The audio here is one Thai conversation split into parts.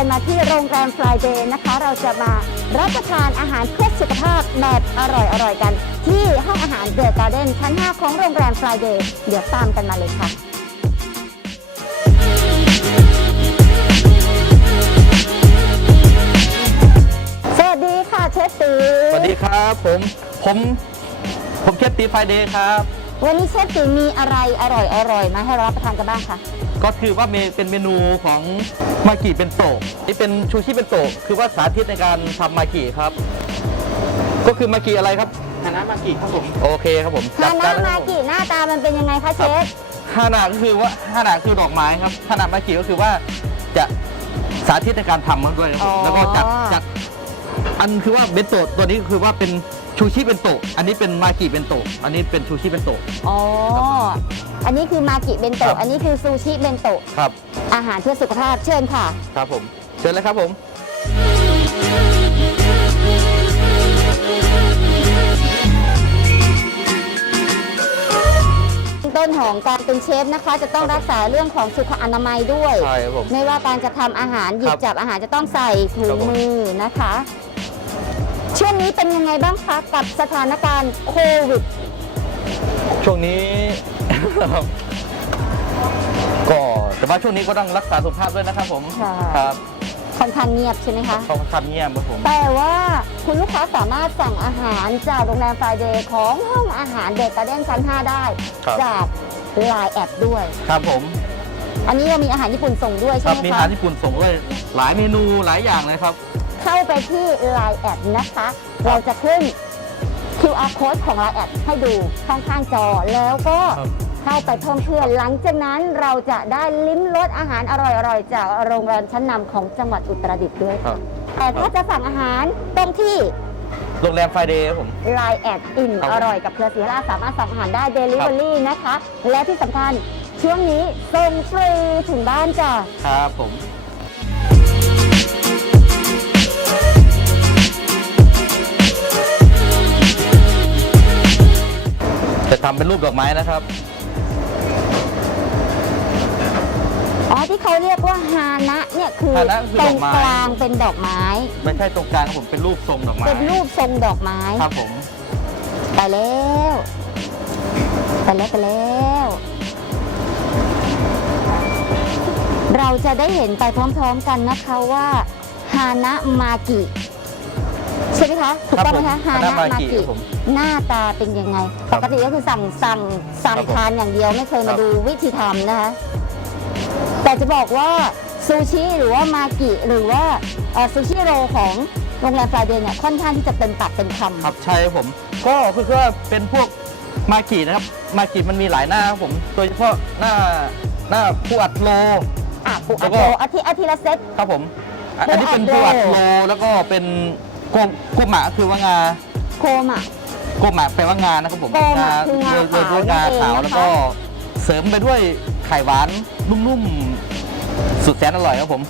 กันมาที่โรงแรม Friday นะคะ เราจะมารับประทานอาหารเพื่อสุขภาพแบบอร่อยๆกัน ที่ห้องอาหารเดอะการ์เด้นชั้น 5 ของโรงแรม Friday เดี๋ยวตามกันมาเลยค่ะสวัสดีค่ะเชฟตีสวัสดีครับผมผมผมเชฟตีไฟเดย์ครับ วันนี้เชฟตีมีอะไรอร่อยๆมาให้เรารับประทานกันบ้างคะ ก็คือว่าเมเป็นเมนูของมากิเป็นโตะนี่เป็นชูชิเป็นโตะคือว่าสาธิตในการทำมากิครับ ก็คือมากิอะไรครับคณะมากิครับผมโอเคครับผมฮาจันาดเลยคมารับผม กิหน้าตามันเป็นยังไงคะเชฟ ฮานาก็คือว่าฮานาคือดอกไม้ครับฮานามากิก็คือว่าจะสาธิตในการทำมันด้วยครับผมอ๋อแล้วก็จัดจัดอันคือว่าเบนโตะตัวนี้คือว่าเป็น ชูชิเป็นโตะอันนี้เป็นมากิเป็นโตะอันนี้เป็นชูชิเป็นโตะ อ๋อ อันนี้คือมากิเบนครัโตะบอันนี้คือซูชิเบนโตะ ครับ อาหารเพื่อสุขภาพเชิญค่ะ ครับผม เชิญเลยครับผม ต้นของการเป็นเชฟนะคะ จะต้องรักษาเรื่องของสุขอนามัยด้วย ใช่ครับผม ไม่ว่าการจะทำอาหารหยิครับบจับอาหารจะต้องใส่ถุครังบผม มือนะคะ ช่วงนี้เป็นยังไงบ้างคะกับสถานการณ์โควิด ช่วงนี้ ก็แต่ว่าช่วงนี้ก็ต้องรักษาสุขภาพด้วยนะครับผมค่ะ ครับค่อนข้างเงียบใช่ไหมคะ ต้องทำเงียบครับผม แต่ว่าคุณลูกค้าสามารถสั่งอาหารจากโรงแรม Friday ของห้องอาหารเดอะการ์เด้นชั้น 5 ได้ ครับ จากไลน์แอปด้วย ครับผมอันนี้เรามีอาหารญี่ปุ่นส่งด้วยคใช่รับไหมมีอาคะ หารญี่ปุ่นส่งด้วยหลายเมนูหลายอย่างเลยครับ เข้าไปที่ Line แอดนะคะ เราจะขึ้น QR code ของ Line แอดให้ดูข้างๆจอแล้วก็ครับ เข้าไปเพิ่มเพื่อนหลังจากนั้นเราจะได้ลิ้มรสอาหารอร่อยๆ จากโรงแรมชั้นนำของจังหวัดอุตรดิตถ์ด้วยครัค่ะบ แต่ถ้าจะสั่งอาหารตรงที่ โรงแรมไฟเดย์ครับผม Line แอดอิ่มครับอร่อยกับเครือสีราสามารถสั่งอาหารได้ Delivery นะคะ และที่สำคัญช่วงนี้ส่งฟรีถึงบ้านจ้ะ ครับผม จะทำเป็นรูปดอกไม้นะครับ อ๋อที่เขาเรียกว่าฮานะเนี่ยคือฮานะคือตรดองกไม้ กลางเป็นดอกไม้ ไม่ใช่ตรงกลางครับผมเป็นรูปทรงดอกไม้เป็นรูปทรงดอกไม้ ครับผม ไปแล้วไปแล้วไปแล้ว เราจะได้เห็นไปพร้อมๆกันนะคะว่าฮานะมากิ ใช่ไหมคะถูกต้องไหมครัคะบผมฮานะฮานะมามากิกิครับผมหน้าตาเป็นยังไงครัปบกติก็คือสั่งสั่งสั่งครับผมทานอย่างเดียวไม่เคยครัมาบดูวิธีทำนะคะ แต่จะบอกว่าซูชิหรือว่ามากิหรือว่าเอ่อซูชิโรของโรงแรมฟลาเดนเนี่ยค่อนข้างที่จะเต็มปากเต็มคำครับใช่ครับผม ก็คือว่าเป็นพวกมากินะครับ มากิมันมีหลายหน้าครับผมโดยเฉพาะหน้าหน้าผู้อัดโลอะปูแล้อัดวก็โลอาทิอาทิละเซตครับผมอะผู้อันนี้เป็นอัดโลผู้อัดโลแล้วก็เป็น โกมโกมหมาคือว่างาโคมอะ โกมหมาแปลว่างานะครับผมโกมหมาคืองาโรยด้วยงาขาวนั่นเองนะคะขาวแล้วก็เสริมไปด้วยไข่หวานนุ่มๆสุดแสนอร่อยครับผม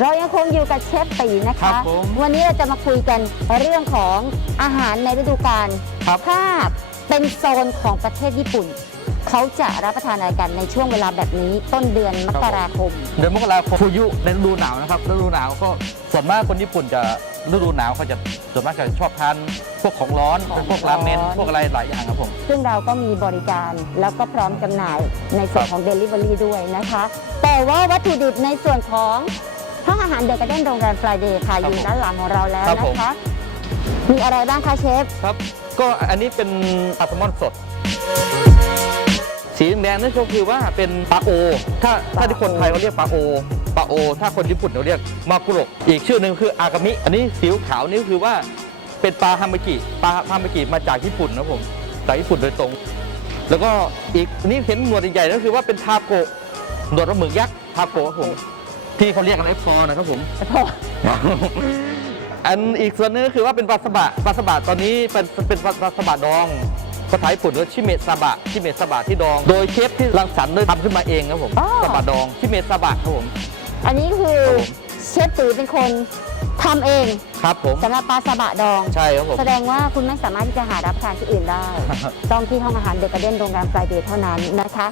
เรายังคงอยู่กับเชฟตีนะครัคะ บผมวันนี้เราจะมาคุยกันเรื่องของอาหารในฤดูกาลครับ ถ้าเป็นโซนของประเทศญี่ปุ่น เขาจะรับประทานอะไรกันในช่วงเวลาแบบนี้ต้นเดือนมกราคม เดือนมกราคมฟูยุในฤดูหนาวนะครับฤดูหนาวก็ส่วนมากคนญี่ปุ่นจะฤดูหนาวเขาจะส่วนมากจะชอบทานพวกของร้อนของเป็นพวกราเมนร้อน พวกอะไรหลายอย่างครับผม ซึ่งเราก็มีบริการแล้วก็พร้อมจำหน่ายในส่วนครับของ Delivery ด้วยนะคะ แต่ว่าวัตถุดิบในส่วนของห้องอาหารเดอะการ์เด้นโรงแรมฟรายเดย์ค่ะอยู่ด้านหลังของเราแล้วครับผมนะคะ มีอะไรบ้างคะเชฟ ครับ ก็อันนี้เป็นปลาแซลมอนสดสี แดงๆนั่นก็คือว่าเป็นปลาโอ ถ้าถ้าที่คนไทยเขาเรียกปลาโอปลาโอ ถ้าคนญี่ปุ่นเขาเรียกมากุโระอีกชื่อหนึ่งคืออากามิ อันนี้สีขาวนี่คือว่าเป็นปลาฮามากิ ปลาฮามากิมาจากญี่ปุ่นนะผม จากญี่ปุ่นโดยตรง แล้วก็อีกอันนี่เห็นหนวดใหญ่ๆนั่นคือว่าเป็นทาโกะหนวดปลาหมึกยักษ์ทาโกะครับผมที่เขาเรียกกันไอ้ฟอนะครับผมอันอีกส่วนหนึงก็คือว่าเป็นปลาสบะปลาสบะตอนนี้เป็นเป็นปลาสบะดอง ภาษาญี่ปุ่นเรียกชิเมะซาบะชิเมะซาบะที่ดอง โดยเชฟที่รังสรรค์โดยทำขึ้นมาเองครับผมอ๋อสบะดองชิเมะซาบะครับผม อันนี้คือครับผม เชฟตีเป็นคนทำเองครับผมสำหรับปลาซาบะดอง ใช่ครับผม แสดงว่าคุณไม่สามารถที่จะหารับประทานที่อื่นได้ ต้องที่ห้องอาหารเดอะการ์เด้นโรงแรมฟรายเดย์เท่านั้นนะคะ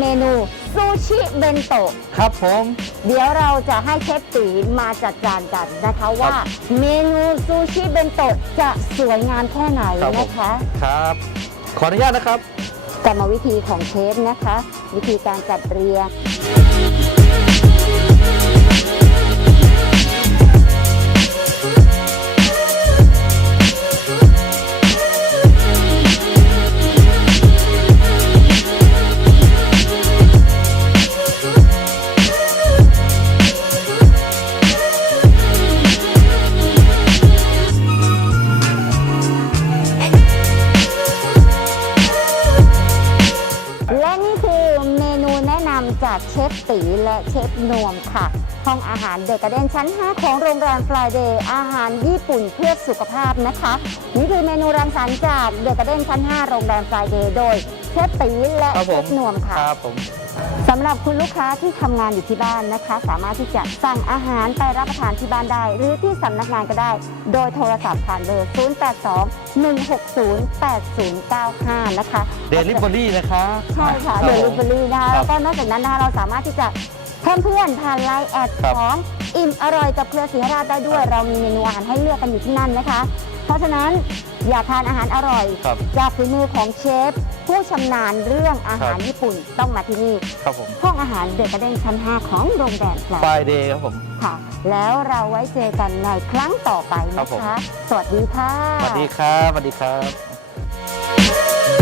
เมนูซูชิเบนโตะ ครับผม เดี๋ยวเราจะให้เชฟตีมาจัดจานกันนะคะว่าเมนูซูชิเบนโตะจะสวยงามแค่ไหนครับผม นะคะ ครับ ขออนุญาตนะครับ กรรมวิธีของเชฟนะคะ วิธีการจัดเรียง ฟตีและเชฟนวมค่ะ ห้องอาหารเดอะการ์เด้นชั้น 5 ของโรงแรมฟลายเดย์อาหารญี่ปุ่นเพื่อสุขภาพนะคะ นี่คือเมนูรังสรรค์จากเดอะการ์เด้นชั้น 5 โรงแรมฟลายเดย์โดยเชฟตีและเชฟนวมค่ะ ครับผม สำหรับคุณลูกค้าที่ทำงานอยู่ที่บ้านนะคะ สามารถที่จะสั่งอาหารไปรับประทานที่บ้านได้ หรือที่สำนักงานก็ได้ โดยโทรศัพท์ผ่านเบอร์ 0821608095 นะคะ เดลิเวอรี่นะคะใช่ค่ะรับเดลิผมเวอรี่นะคะครัแล้บวก็นอกจากนั้นนะคะเราสามารถที่จะเพิ่มเพื่อนผ่านไลน์แอดครับของ อิ่มอร่อยกับเครือศรีราชได้ด้วย เรามีเมนูอาหารให้เลือกกันอยู่ที่นั่นนะคะ เพราะฉะนั้นอยากทานอาหารอร่อย ครับจากฝีมือของเชฟ ผู้ชำนาญเรื่องอาหารครับ ญี่ปุ่นต้องมาที่นี่ครับผมห้องอาหารเดอะการ์เด้นชั้น 5 ของโรงแรมแฟลไฟเดย์ครับผม ค่ะแล้วเราไว้เจอกันในครั้งต่อไปครันะบผม คะ สวัสดีค่ะ สวัสดีครับ สวัสดีครับ